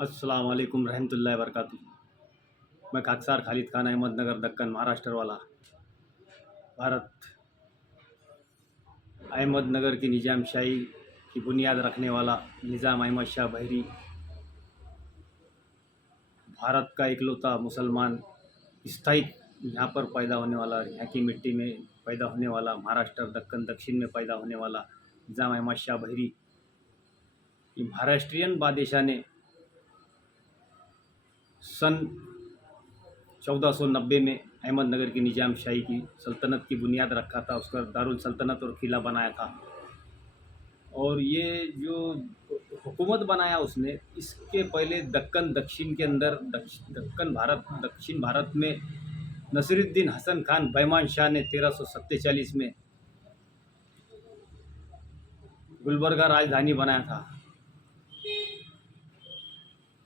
अस्सलाम वालेकुम रहमतुल्लाहि वबरकातुहू। मैं खाकसार खालिद खान अहमदनगर दक्कन महाराष्ट्र वाला भारत अहमदनगर की निज़ाम शाही की बुनियाद रखने वाला निज़ाम अहमद शाह बहरी भारत का इकलौता मुसलमान स्थायी यहाँ पर पैदा होने वाला, यहाँ की मिट्टी में पैदा होने वाला, महाराष्ट्र दक्कन दक्षिण में पैदा होने वाला निज़ाम अहमद शाह बहरी महाराष्ट्रियन बादशाह ने सन 1490 में अहमदनगर की निज़ाम शाही की सल्तनत की बुनियाद रखा था, उसका दारुल सल्तनत और किला बनाया था। और ये जो हुकूमत बनाया उसने, इसके पहले दक्कन दक्षिण के अंदर दक्कन भारत दक्षिण भारत में नसीरुद्दीन हसन खान बैमान शाह ने 1347 में गुलबर्गा राजधानी बनाया था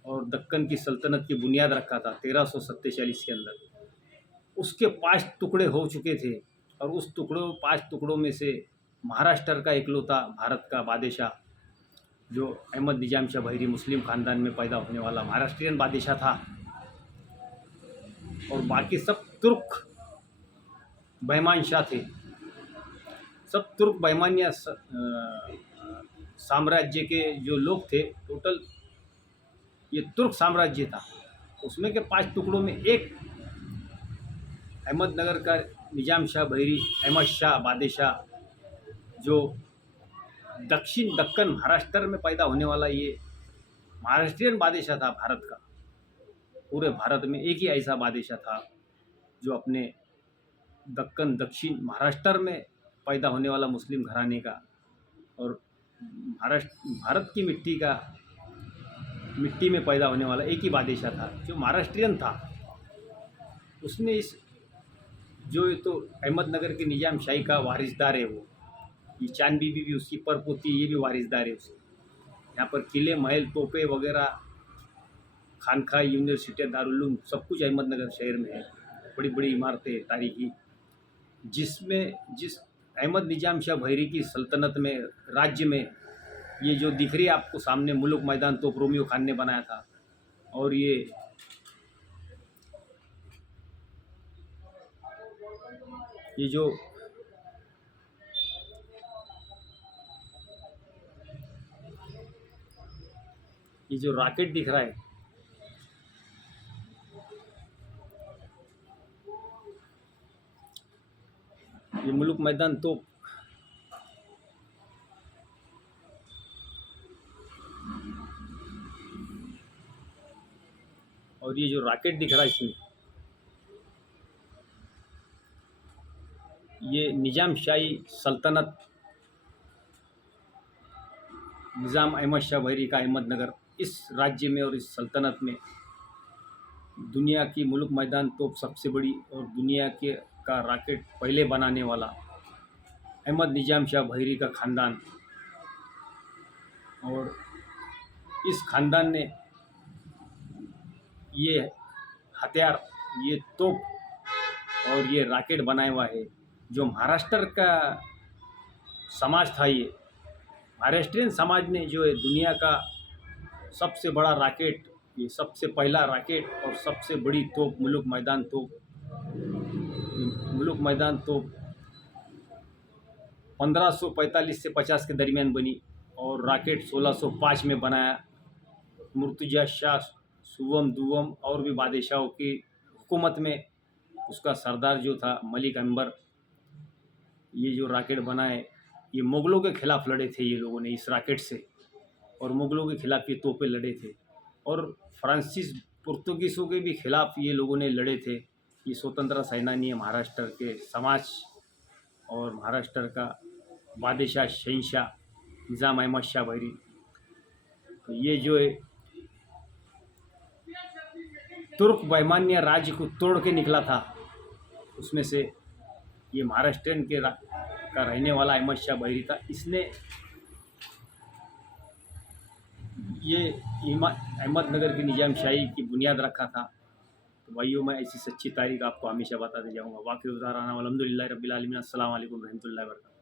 और दक्कन की सल्तनत की बुनियाद रखा था 1347 के अंदर। उसके 5 टुकड़े हो चुके थे और उस 5 टुकड़ों में से महाराष्ट्र का इकलौता भारत का बादशाह जो अहमद निजाम शाह बहरी मुस्लिम ख़ानदान में पैदा होने वाला महाराष्ट्रियन बादशाह था, और बाकी सब तुर्क बैमान शाह थे। सब तुर्क बैमानिया साम्राज्य के जो लोग थे, टोटल ये तुर्क साम्राज्य था। उसमें के 5 टुकड़ों में एक अहमदनगर का निजाम शाह बहरी अहमद शाह बादशाह जो दक्षिण दक्कन महाराष्ट्र में पैदा होने वाला ये महाराष्ट्रियन बादशाह था भारत का। पूरे भारत में एक ही ऐसा बादशाह था जो अपने दक्कन दक्षिण महाराष्ट्र में पैदा होने वाला मुस्लिम घराने का और भारत की मिट्टी में पैदा होने वाला एक ही बादशाह था जो महाराष्ट्रियन था। उसने इस जो तो अहमदनगर के निजाम शाही का वारिसदार है, वो ये चांद बीबी भी उसकी परपोती, ये भी वारिसदार है उसकी। यहाँ पर किले महल तोपे वगैरह खानका यूनिवर्सिटी दारुल सब कुछ अहमदनगर शहर में है, बड़ी बड़ी इमारतें तारीखी, जिस अहमद निजाम शाह बहरी की सल्तनत में राज्य में ये जो दिख रही है आपको सामने मुलुक मैदान तोप रोमियो खान ने बनाया था। और ये जो रॉकेट दिख रहा है, ये मुलुक मैदान तोप और ये जो रॉकेट दिख रहा है इसमें, ये निज़ाम शाही सल्तनत निज़ाम अहमद शाह बहरी का अहमदनगर इस राज्य में और इस सल्तनत में दुनिया की मुलुक मैदान तोप सबसे बड़ी और दुनिया का रॉकेट पहले बनाने वाला अहमद निजाम शाह बहरी का ख़ानदान। और इस ख़ानदान ने ये हथियार, ये तोप और ये रॉकेट बनाया हुआ है। जो महाराष्ट्र का समाज था, ये महाराष्ट्रियन समाज ने जो है दुनिया का सबसे बड़ा रॉकेट, ये सबसे पहला रॉकेट और सबसे बड़ी तोप मुलुक मैदान तोप 1545 से 50 के दरमियान बनी और रॉकेट 1605 में बनाया। मुर्तजा शाह सुवम दुवम और भी बादशाहों की हुकूमत में उसका सरदार जो था मलिक अंबर, ये जो रॉकेट बनाए ये मुग़लों के ख़िलाफ़ लड़े थे ये लोगों ने इस रॉकेट से, और मुग़लों के ख़िलाफ़ ये तोपें लड़े थे और फ्रांसीस पुर्तगीज़ों के भी ख़िलाफ़ ये लोगों ने लड़े थे। ये स्वतंत्रता सेनानी है महाराष्ट्र के समाज और महाराष्ट्र का बादशाह शहंशाह निज़ाम अहमद शाह बहरी। तो ये जो है तुर्क बैमानिया राज्य को तोड़ के निकला था, उसमें से ये महाराष्ट्रियन का रहने वाला अहमद शाह बहरी था। इसने ये अहमदनगर की निज़ाम शाही की बुनियाद रखा था। तो भाइयों, मैं ऐसी सच्ची तारीख आपको हमेशा बताते जाऊँगा। वाक़ई उदाहरण अल्हम्दुलिल्लाह रब्बिल आलमीन। अस्सलाम वालेकुम रहमतुल्लाहि व बरकातहू।